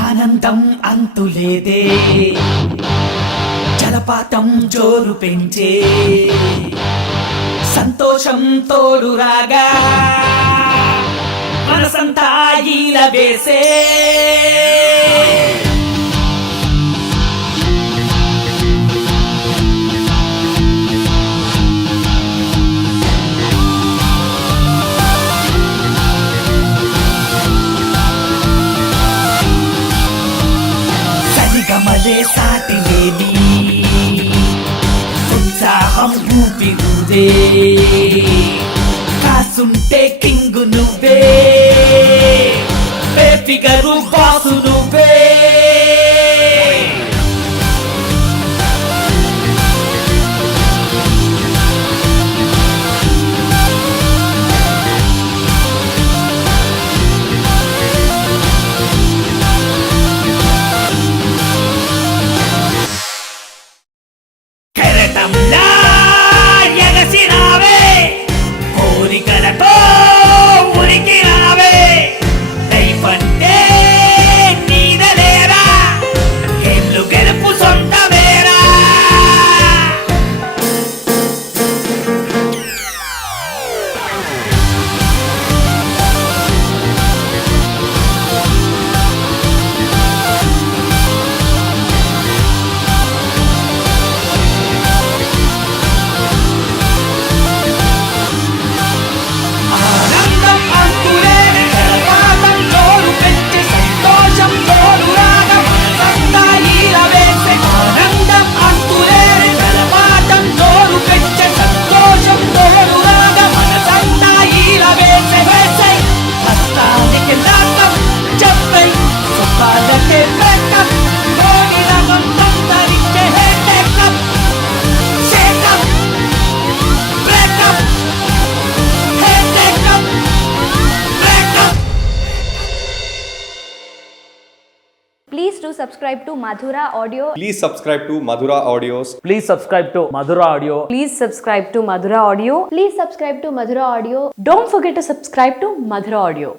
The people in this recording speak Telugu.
ఆనందం అంతులేదే జలపాతం జోరు పెంచే సంతోషం తోడు రాగా మనసంతా ఈల వేసే గమలే సాటి లేని ఉత్సాహం ఊపిరుదే కాసుంటే కింగు నువ్వే ఫిగరు బాసు నువ్వే ఎగసినావే కోరికలతో ఉరికినావే లైఫ్ అంటే నీదలేరా ఎల్లు గెలుపు సొంతమేరా Please do subscribe to Madhura Audio. Please subscribe to Madhura Audios. Please subscribe to Madhura Audio. Please subscribe to Madhura Audio. Please subscribe to Madhura Audio. Don't forget to subscribe to Madhura Audio.